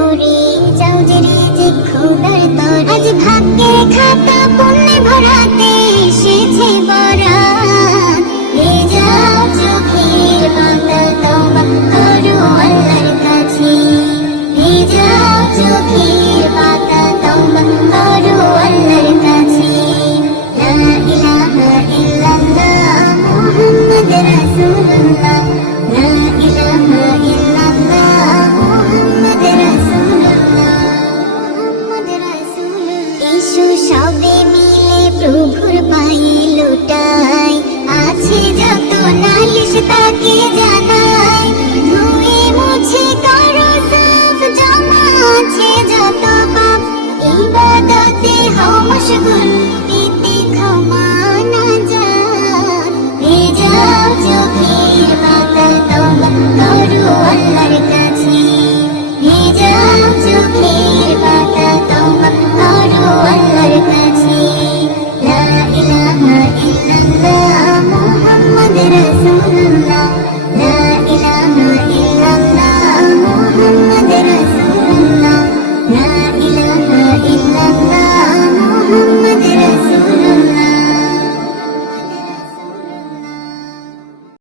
ভরে যাও যে রিজিক খোদার তরে। আজ ভাগ্যের খাতা পুণ্যে ভরাতে এসেছে বরাত। ভেজাও চোখের পাতা তওবা করো আল্লাহর কাছে। ভেজাও চোখের পাতা তওবা করো আল্লাহর কাছে। লা ইলাহা ইল্লাল্লাহ মুহাম্মদ রাসূলুল্লাহ। লা ইলাহা ইল্লাল্লাহ মুহাম্মদ রাসূলুল্লাহ। মুহাম্মদ রাসূলুল্লাহ। এসো সবে মিলে প্রভুর পায়ে লুটাই। আছে যত নালিশ তাকে জানাই। ধুয়ে মুছে করো সাফ, জমা আছে যত পাপ। ইবাদতে হও মশগুল, পেতে ক্ষমা